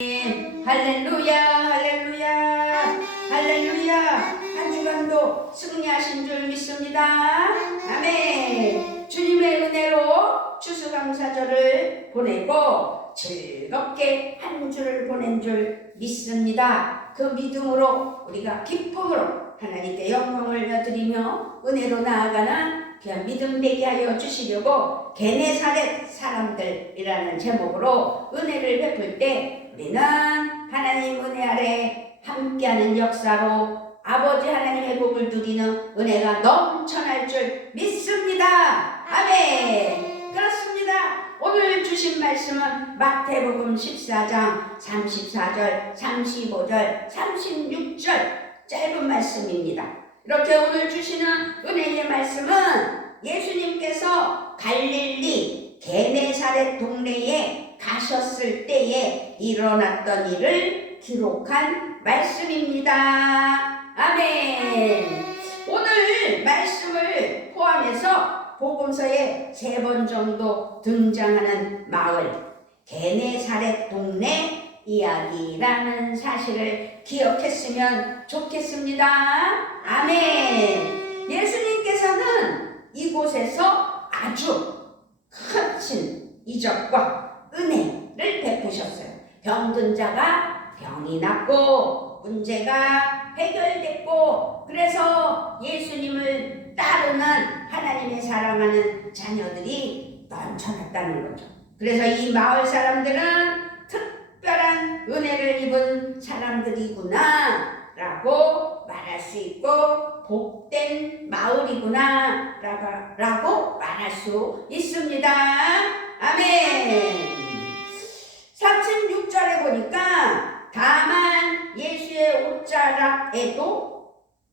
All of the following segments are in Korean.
할렐루야 할렐루야 할렐루야. 한 주간도 승리하신 줄 믿습니다. 아멘. 주님의 은혜로 추수감사절을 보내고 즐겁게 한 주를 보낸 줄 믿습니다. 그 믿음으로 우리가 기쁨으로 하나님께 영광을 드리며 은혜로 나아가는 귀한 믿음 되게 하여 주시려고 게네사렛 사람들이라는 제목으로 은혜를 베풀 때 우리는 하나님 은혜 아래 함께하는 역사로 아버지 하나님의 복을 누리는 은혜가 넘쳐날 줄 믿습니다. 아멘. 그렇습니다. 오늘 주신 말씀은 마태복음 14장 34절, 35절, 36절 짧은 말씀입니다. 이렇게 오늘 주시는 은혜의 말씀은 예수님께서 갈릴리 게네사렛 동네에 가셨을 때에 일어났던 일을 기록한 말씀입니다. 아멘. 오늘 말씀을 포함해서 복음서에 3번 정도 등장하는 마을 게네사렛 동네 이야기라는 사실을 기억했으면 좋겠습니다. 아멘. 예수님께서는 이곳에서 아주 큰 이적과 은혜를 베푸셨어요. 병든 자가 병이 낫고 문제가 해결됐고, 그래서 예수님을 따르는 하나님의 사랑하는 자녀들이 넘쳐났다는 거죠. 그래서 이 마을 사람들은 특별한 은혜를 입은 사람들이구나 라고 말할 수 있고, 복된 마을이구나 라고 말할 수 있습니다. 아멘. 36절에 보니까 다만 예수의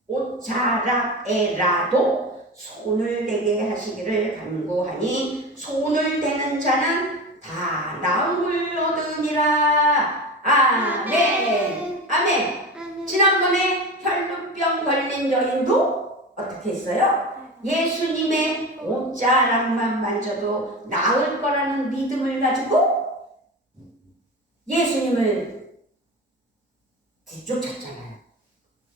옷자락에라도 손을 대게 하시기를 간구하니 손을 대는 자는 다 나음을 얻으니라. 아멘. 아멘. 지난번에 혈루병 걸린 여인도 어떻게 했어요? 예수님의 옷자락만 만져도 나을 거라는 믿음을 가지고 예수님을 뒤쫓았잖아요.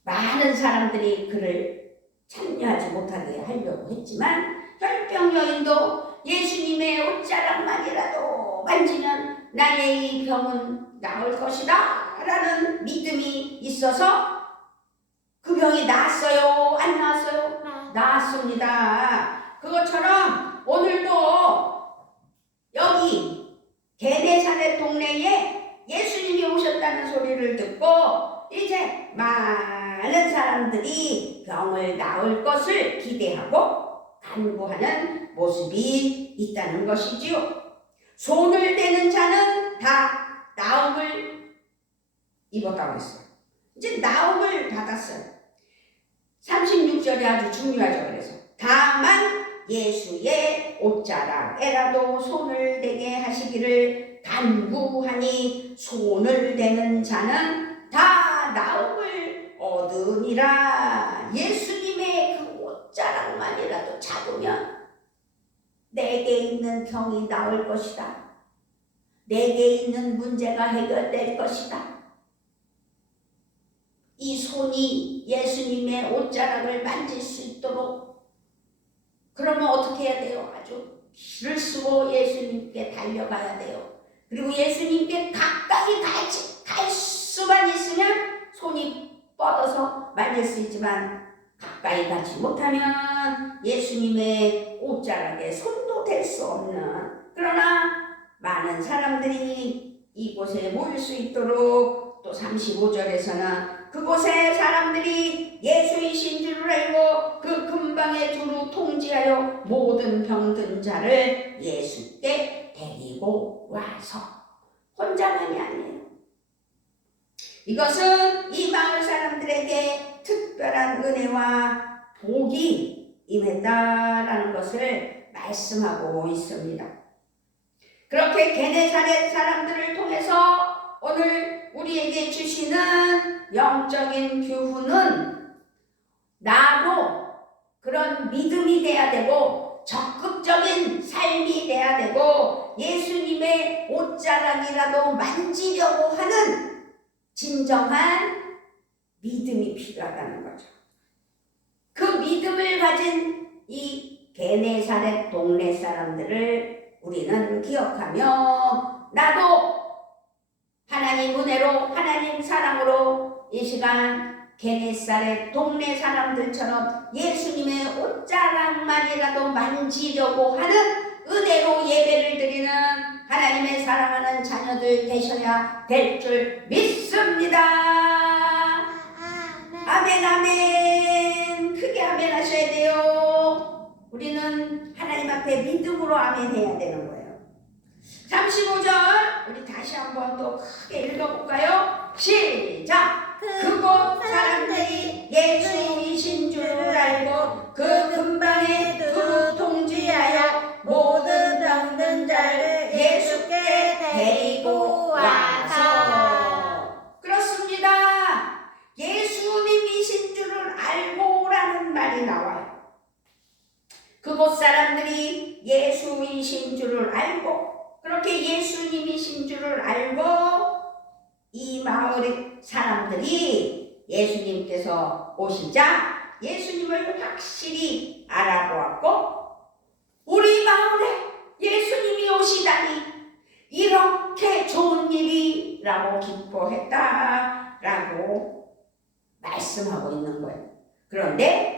많은 사람들이 그를 참여하지 못하게 하려고 했지만 혈병 여인도 예수님의 옷자락만이라도 만지면 나의 이 병은 나을 것이다 라는 믿음이 있어서 그 병이 나았어요? 안 나았어요? 나았습니다. 그것처럼 오늘도 여기 게네사렛 동네에 예수님이 오셨다는 소리를 듣고 이제 많은 사람들이 병을 나을 것을 기대하고 간구하는 모습이 있다는 것이지요. 손을 대는 자는 다 나음을 입었다고 했어요. 이제 나음을 받았어요. 36절이 아주 중요하죠. 그래서 다만 예수의 옷자락에라도 손을 대게 하시기를 간구하니 손을 대는 자는 다 나음을 얻으니라. 예수님의 그 옷자락만이라도 잡으면 내게 있는 병이 나을 것이다. 내게 있는 문제가 해결될 것이다. 이 손이 예수님의 옷자락을 만질 수 있도록, 그러면 어떻게 해야 돼요? 아주 길을 쓰고 예수님께 달려가야 돼요. 그리고 예수님께 가까이 갈 수만 있으면 손이 뻗어서 만질 수 있지만 가까이 가지 못하면 예수님의 옷자락에 손도 댈 수 없는, 그러나 많은 사람들이 이곳에 모일 수 있도록, 또 35절에서는 그곳에 사람들이 예수이신 줄을 알고 그 근방에 두루 통지하여 모든 병든 자를 예수께 데리고 와서, 혼자만이 아니에요. 이것은 이 마을 사람들에게 특별한 은혜와 복이 임했다라는 것을 말씀하고 있습니다. 그렇게 게네사렛 사람들을 통해서 오늘 우리에게 주시는 영적인 교훈은 나도 그런 믿음이 돼야 되고 적극적인 삶이 돼야 되고 예수님의 옷자락이라도 만지려고 하는 진정한 믿음이 필요하다는 거죠. 그 믿음을 가진 이 게네사렛 동네 사람들을 우리는 기억하며 나도 하나님 은혜로 하나님 사랑으로 이 시간 게네사렛 동네 사람들처럼 예수님의 옷자락만이라도 만지려고 하는 은혜로 예배를 드리는 하나님의 사랑하는 자녀들 되셔야 될 줄 믿습니다. 아멘 아멘. 크게 아멘 하셔야 돼요. 우리는 하나님 앞에 믿음으로 아멘 해야 되는 거예요. 35절 우리 다시 한번 또 크게 읽어볼까요? 시작. 그곳 사람들이 예수이신 줄 알고 그 근방에 두루 통지하여 모든 병든 자를 예수께 데리고 와서. 그렇습니다. 예수님이신 줄을 알고라는 말이 나와요. 그곳 사람들이 예수이신 줄을 알고, 그렇게 예수님이신 줄을 알고 이 마을의 사람들이 예수님께서 오시자 예수님을 확실히 알아보았고, 우리 마을에 예수님이 오시다니 이렇게 좋은 일이라고 기뻐했다라고 말씀하고 있는 거예요. 그런데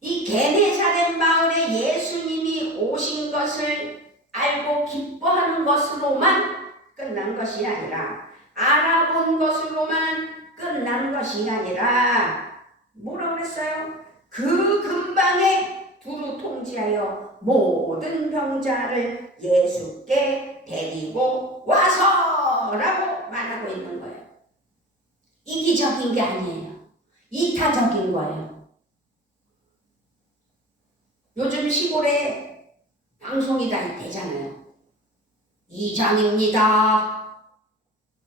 이 게네사렛 마을에 예수님이 오신 것을 알고 기뻐하는 것으로만 끝난 것이 아니라, 알아본 것으로만 끝난 것이 아니라 뭐라고 그랬어요? 그 근방에 두루 통지하여 모든 병자를 예수께 데리고 와서 라고 말하고 있는 거예요. 이기적인 게 아니에요. 이타적인 거예요. 요즘 시골에 방송이 다 되잖아요. 이장입니다.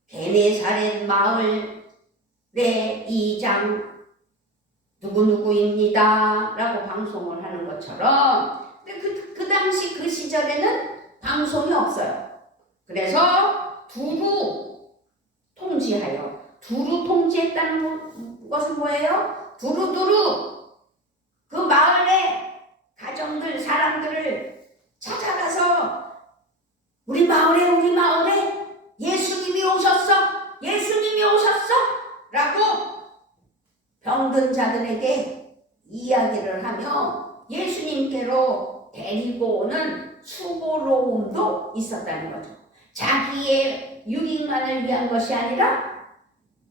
게네사렛 마을의 이장 누구누구입니다 라고 방송을 하는 것처럼, 근데 그 당시 그 시절에는 방송이 없어요. 그래서 두루 통지하여, 두루 통지했다는 것은 뭐예요? 두루두루 그 마을의 가정들, 사람들을 찾아가서 우리 마을에 예수님이 오셨어, 예수님이 오셨어 라고 병든 자들에게 이야기를 하며 예수님께로 데리고 오는 수고로움도 있었다는 거죠. 자기의 유익만을 위한 것이 아니라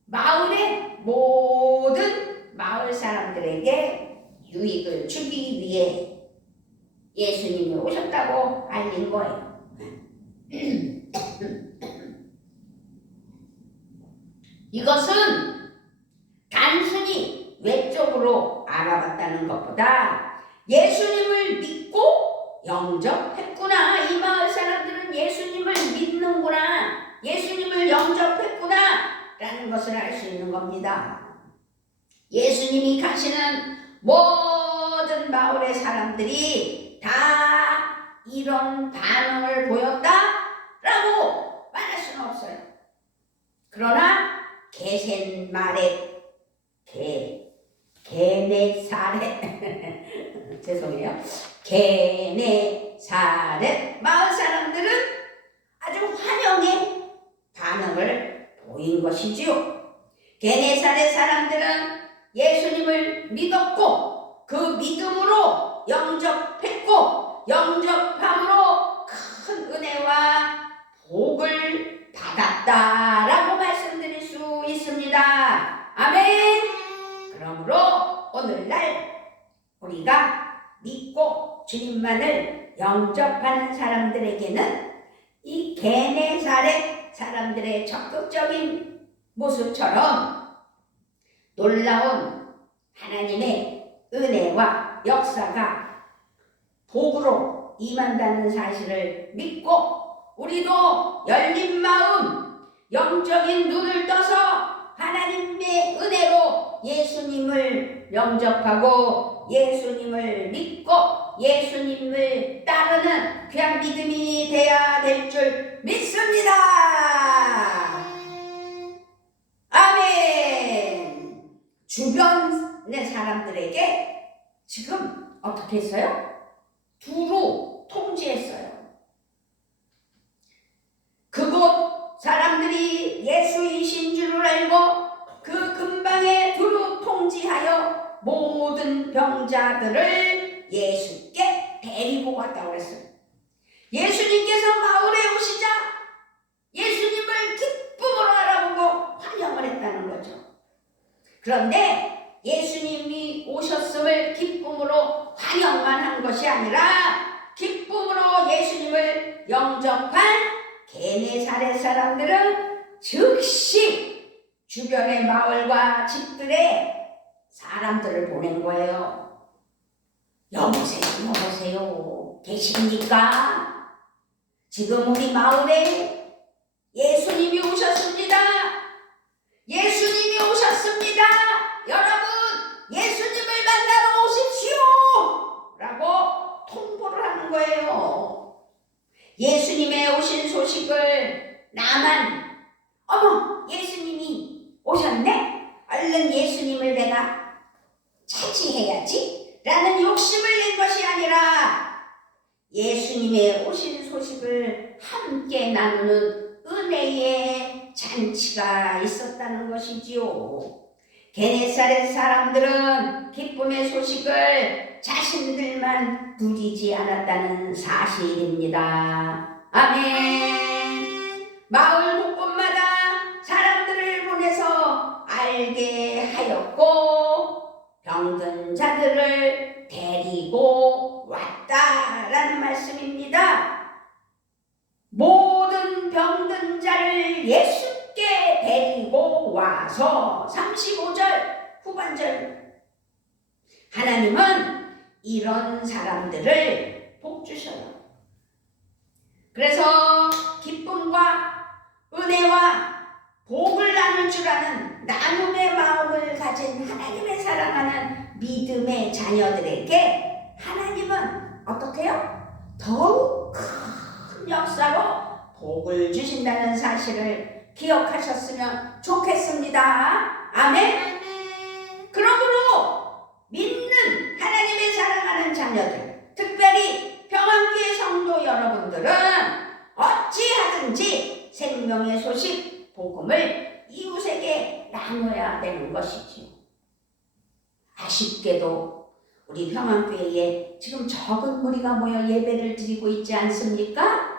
마을의 모든 마을 사람들에게 유익을 주기 위해 예수님이 오셨다고 알린 거예요. 이것은 단순히 외적으로 알아봤다는 것보다 예수님을 믿고 영접했구나, 이 마을 사람들은 예수님을 믿는구나, 예수님을 영접했구나 라는 것을 알 수 있는 겁니다. 예수님이 가시는 모든 마을의 사람들이 다 이런 반응을 보였다라고 말할 수는 없어요. 그러나 게네사렛 죄송해요. 게네사렛 마을 사람들은 아주 환영의 반응을 보인 것이지요. 게네사렛 사람들은 예수님을 믿었고 그 믿음으로 영접했고 영접함으로 큰 은혜와 복을 받았다라고 말씀드릴 수 있습니다. 아멘. 그러므로 오늘날 우리가 믿고 주님만을 영접하는 사람들에게는 이 게네사렛 사람들의 적극적인 모습처럼 놀라운 하나님의 은혜와 역사가 복으로 임한다는 사실을 믿고 우리도 열린 마음, 영적인 눈을 떠서 하나님의 은혜로 예수님을 영접하고 예수님을 믿고 예수님을 따르는 귀한 믿음이 되어야 될 줄 믿습니다. 아멘. 주변의 사람들에게 지금 어떻게 했어요? 두루 통지했어요. 그곳 사람들이 예수이신 줄을 알고 그 근방에 두루 통지하여 모든 병자들을 예수께 데리고 왔다고 그랬어요. 예수님께서 마을에 오시자 예수님을 기쁨으로 알아보고 환영을 했다는 거죠. 그런데 예수님이 오셨음을 기쁨으로 환영만 한 것이 아니라 기쁨으로 예수님을 영접한 게네사렛 사람들은 즉시 주변의 마을과 집들에 사람들을 보낸 거예요. 여보세요, 계십니까? 지금 우리 마을에 예수님이 오셨습니다. 예수님이 오셨습니다. 여러분, 예수님을 만나러 오십시오! 라고 통보를 하는 거예요. 예수님의 오신 소식을 나만, 어머, 예수님이 오셨네? 얼른 예수님을 내가 차지해야지 라는 욕심을 낸 것이 아니라 예수님의 오신 소식을 함께 나누는 은혜의 잔치가 있었다는 것이지요. 게네사렛 사람들은 기쁨의 소식을 자신들만 누리지 않았다는 사실입니다. 아멘. 마을 곳곳마다 사람들을 보내서 알게 하였고 병든 자들을 데리고 왔다라는 말씀입니다. 모든 병든 자를 예수께 데리고 와서 35절 후반절 하나님은 이런 사람들을 복주셔요. 그래서 기쁨과 은혜와 복을 나눌 줄 아는 나눔의 마음을 가진 하나님의 사랑하는 믿음의 자녀들에게 하나님은 어떻게 해요? 더욱 큰 역사로 복을 주신다는 사실을 기억하셨으면 좋겠습니다. 아멘. 그러므로 믿는 하나님의 사랑하는 자녀들, 특별히 평안교회 성도 여러분들은 어찌하든지 생명의 소식, 복음을 이웃에게 나눠야 되는 것이지요. 아쉽게도 우리 평안교회에 지금 적은 무리가 모여 예배를 드리고 있지 않습니까?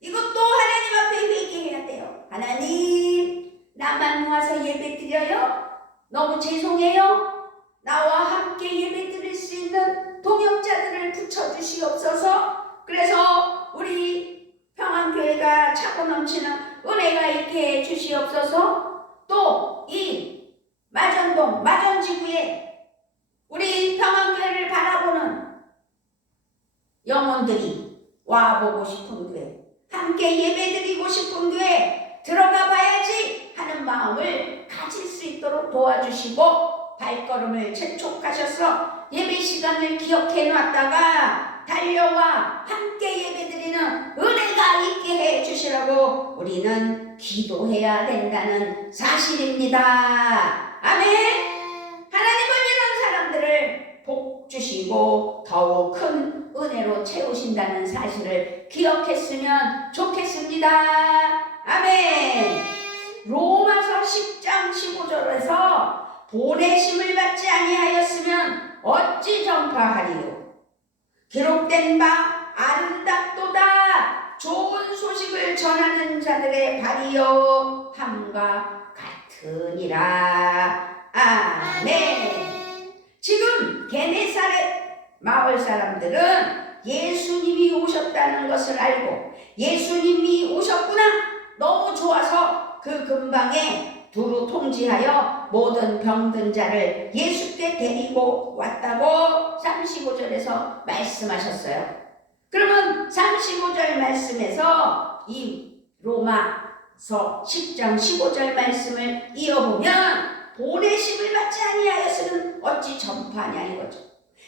이것도 하나님 앞에 회개해야 돼요. 하나님, 나만 모아서 예배 드려요? 너무 죄송해요. 나와 함께 예배 드릴 수 있는 동역자들을 붙여주시옵소서. 그래서 우리 평안교회가 차고 넘치는 은혜가 있게 해주시옵소서. 또 이 마전동, 마전지구에 우리 평안교회를 바라보는 영혼들이 와보고 싶은 교회, 함께 예배드리고 싶은 교회 들어가 봐야지 하는 마음을 가질 수 있도록 도와주시고 발걸음을 재촉하셔서 예배 시간을 기억해 놨다가 달려와 함께 예배드리는 은혜가 있게 해 주시라고 우리는 기도해야 된다는 사실입니다. 아멘. 하나님은 이런 사람들을 복 주시고 더욱 큰 은혜로 채우신다는 사실을 기억했으면 좋겠습니다. 아멘. 로마서 10장 15절에서 보내심을 받지 아니하였으면 어찌 전파하리요? 기록된 바 아름답도다 좋은 소식을 전하는 자들의 발이요 함과 같으니라. 아멘. 지금 게네사렛 마을 사람들은 예수님이 오셨다는 것을 알고 예수님이 오셨구나 너무 좋아서 그 근방에 두루 통지하여 모든 병든 자를 예수께 데리고 왔다고 35절에서 말씀하셨어요. 그러면 35절 말씀에서 이 로마서 10장 15절 말씀을 이어보면 보내심을 받지 아니하였으면 어찌 전파하냐 이거죠.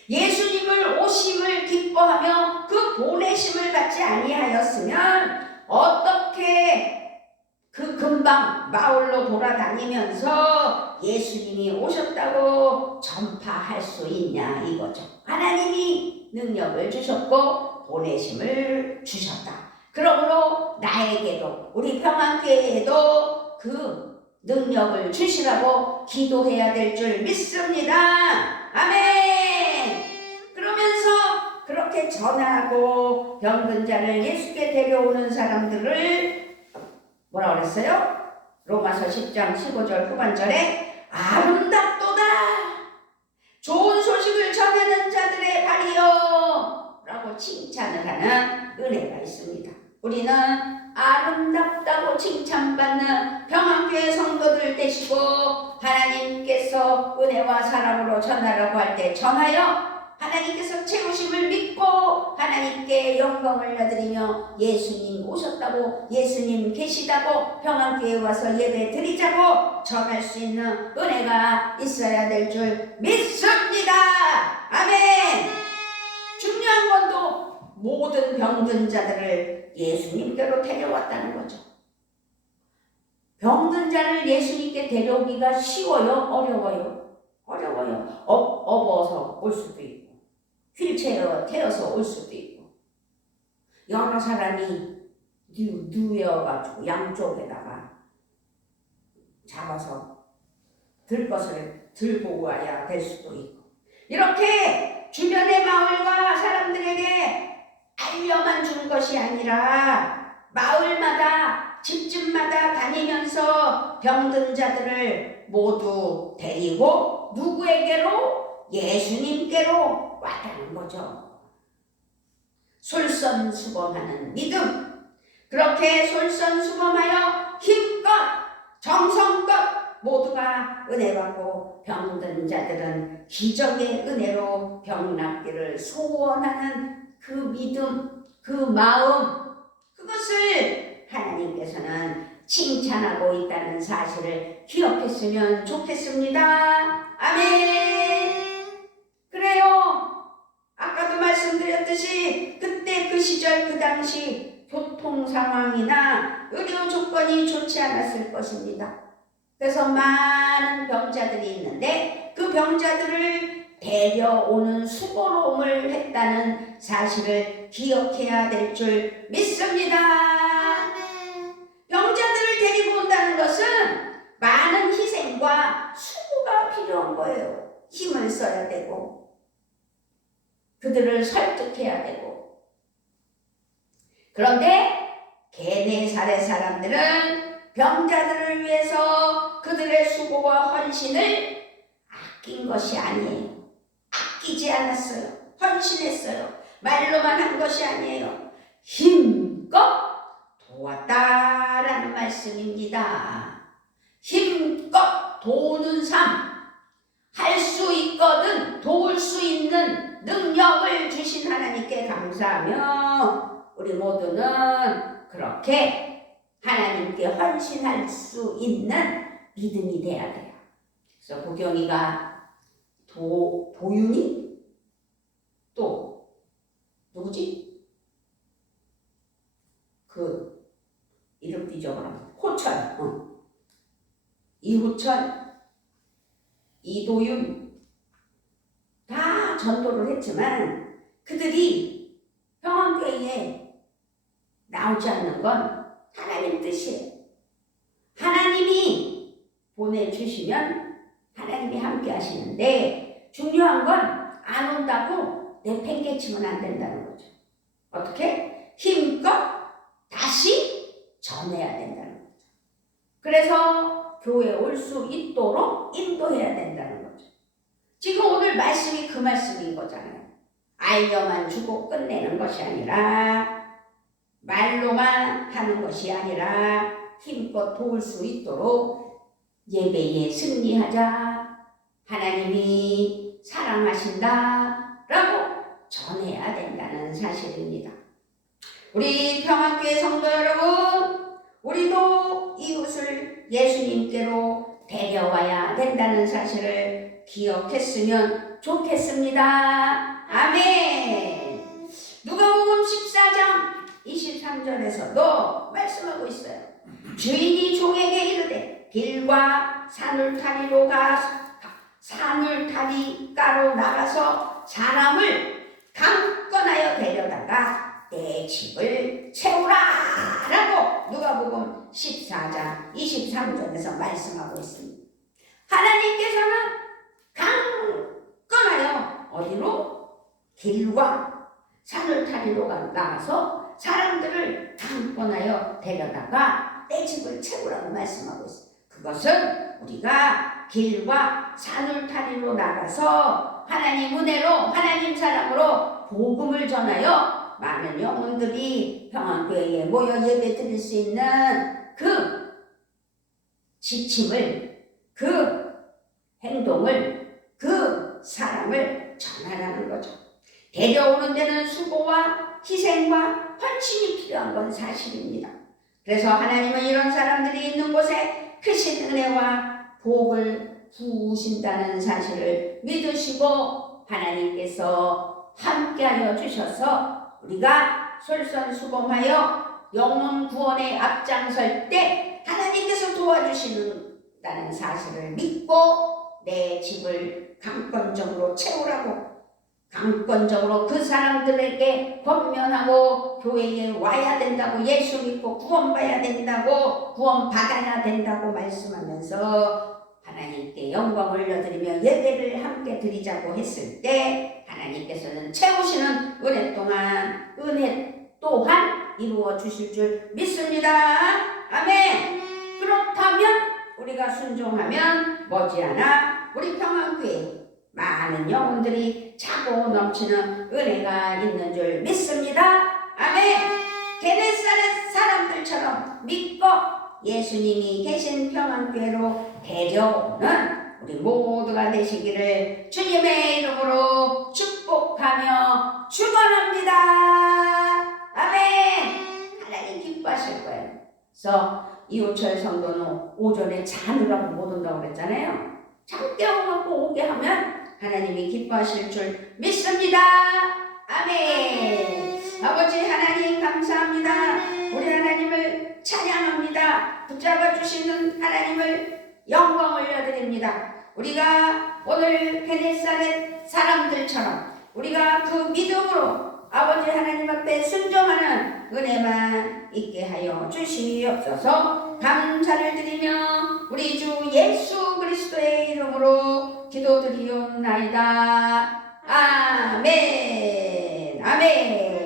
예수님을 오심을 기뻐하며 그 보내심을 받지 아니하였으면 어떻게 그 금방 마을로 돌아다니면서 예수님이 오셨다고 전파할 수 있냐 이거죠. 하나님이 능력을 주셨고 보내심을 주셨다. 그러므로 나에게도 우리 평안교회에도 그 능력을 주시라고 기도해야 될 줄 믿습니다. 아멘. 그러면서 그렇게 전하고 병든 자를 예수께 데려오는 사람들을 뭐라 그랬어요? 로마서 10장 15절 후반절에 아름답도다 좋은 소식을 전하는 자들의 발이여 라고 칭찬을 하는 은혜가 있습니다. 우리는 아름답다고 칭찬받는 평안교회 성도들 되시고 하나님께서 은혜와 사랑으로 전하라고 할 때 전하여 하나님께서 채우심을 믿고 하나님께 영광을 올려드리며 예수님 오셨다고 예수님 계시다고 평안교회에 와서 예배 드리자고 전할 수 있는 은혜가 있어야 될 줄 믿습니다. 아멘. 중요한 건 또 모든 병든 자들을 예수님께로 데려왔다는 거죠. 병든 자를 예수님께 데려오기가 쉬워요? 어려워요? 어려워요. 업어서 올 수도 있고 휠체어 태워서 올 수도 있고 여러 사람이 누워가지고 양쪽에다가 잡아서 들 것을 들고 와야 될 수도 있고 이렇게 주변의 마을과 사람들에게 알려만 준 것이 아니라 마을마다 집집마다 다니면서 병든 자들을 모두 데리고 누구에게로? 예수님께로 왔다는 거죠. 솔선수범하는 믿음. 그렇게 솔선수범하여 힘껏 정성껏 모두가 은혜 받고 병든 자들은 기적의 은혜로 병낫기를 소원하는 그 믿음, 그 마음, 그것을 하나님께서는 칭찬하고 있다는 사실을 기억했으면 좋겠습니다. 아멘. 그래요. 아까도 말씀드렸듯이 그때 그 시절 그 당시 교통 상황이나 의료 조건이 좋지 않았을 것입니다. 그래서 많은 병자들이 있는데 그 병자들을 데려오는 수고로움을 했다는 사실을 기억해야 될 줄 믿습니다. 병자들을 데리고 온다는 것은 많은 희생과 수고가 필요한 거예요. 힘을 써야 되고 그들을 설득해야 되고 그런데 게네사렛 사람들은 병자들을 위해서 그들의 수고와 헌신을 아낀 것이 아니에요. 아끼지 않았어요. 헌신했어요. 말로만 한 것이 아니에요. 힘껏 도왔다라는 말씀입니다. 힘껏 도우는 삶, 할 수 있거든 도울 수 있는 능력을 주신 하나님께 감사하며 우리 모두는 그렇게 하나님께 헌신할 수 있는 믿음이 돼야 돼요. 그래서 구경이가 도윤이 또 누구지? 그 이름도 잊어버려. 호천, 이호천, 이도윤 다 전도를 했지만 그들이 평안교회에 나오지 않는 건 하나님 뜻이에요. 하나님이 보내주시면 하나님이 함께 하시는데 중요한 건 안 온다고 내팽개치면 안 된다는 거죠. 어떻게? 힘껏 다시 전해야 된다는 거죠. 그래서 교회에 올 수 있도록 인도해야 된다는 거죠. 지금 오늘 말씀이 그 말씀인 거잖아요. 알려만 주고 끝내는 것이 아니라 말로만 하는 것이 아니라 힘껏 도울 수 있도록 예배에 승리하자. 하나님이 사랑하신다 라고 전해야 된다는 사실입니다. 우리 평안교회 성도 여러분, 우리도 이웃을 예수님께로 데려와야 된다는 사실을 기억했으면 좋겠습니다. 아멘. 누가복음 14장 23절에서도 말씀하고 있어요. 주인이 종에게 이르되 길과 산울타리가로 나가서 사람을 강권하여 데려다가 내 집을 채우라 라고 누가복음 14장 23절에서 말씀하고 있습니다. 하나님께서는 강권하여 어디로? 길과 산울타리로 나가서 사람들을 강권하여 데려다가 내 집을 채우라고 말씀하고 있습니다. 그것은 우리가 길과 산울타리로 나가서 하나님 은혜로 하나님 사랑으로 복음을 전하여 많은 영혼들이 평안교회에 모여 예배 드릴 수 있는 그 지침을, 그 행동을, 그 사랑을 전하라는 거죠. 데려오는 데는 수고와 희생과 헌신이 필요한 건 사실입니다. 그래서 하나님은 이런 사람들이 있는 곳에 크신 은혜와 복을 부으신다는 사실을 믿으시고 하나님께서 함께하여 주셔서 우리가 솔선수범하여 영혼 구원에 앞장설 때 하나님께서 도와주신다는 사실을 믿고 내 집을 강권적으로 채우라고, 강권적으로 그 사람들에게 권면하고 교회에 와야 된다고, 예수 믿고 구원받아야 된다고, 구원받아야 된다고 말씀하면서 하나님께 영광을 올려드리며 예배를 함께 드리자고 했을 때 하나님께서는 채우시는 은혜 또한 이루어 주실 줄 믿습니다. 아멘. 그렇다면 우리가 순종하면 머지않아 우리 평안교회 많은 영혼들이 차고 넘치는 은혜가 있는 줄 믿습니다. 아멘. 게네사렛 사람들처럼 믿고 예수님이 계신 평안교회로 데려오는 우리 모두가 되시기를 주님의 이름으로 축복하며 축원합니다. 아멘. 하나님 기뻐하실 거예요. 그래서 이호철 성도는 오전에 자느라고 못 온다고 그랬잖아요. 잠 깨워갖고 오게 하면 하나님이 기뻐하실 줄 믿습니다. 아멘. 아버지 하나님 감사합니다. 우리 하나님을 찬양합니다. 붙잡아 주시는 하나님을 영광 올려드립니다. 우리가 오늘 게네사렛 사람들처럼 우리가 그 믿음으로 아버지 하나님 앞에 순종하는 은혜만 있게 하여 주시옵소서. 감사를 드리며 우리 주 예수 그리스도의 이름으로 기도드리옵나이다. 아멘. 아멘.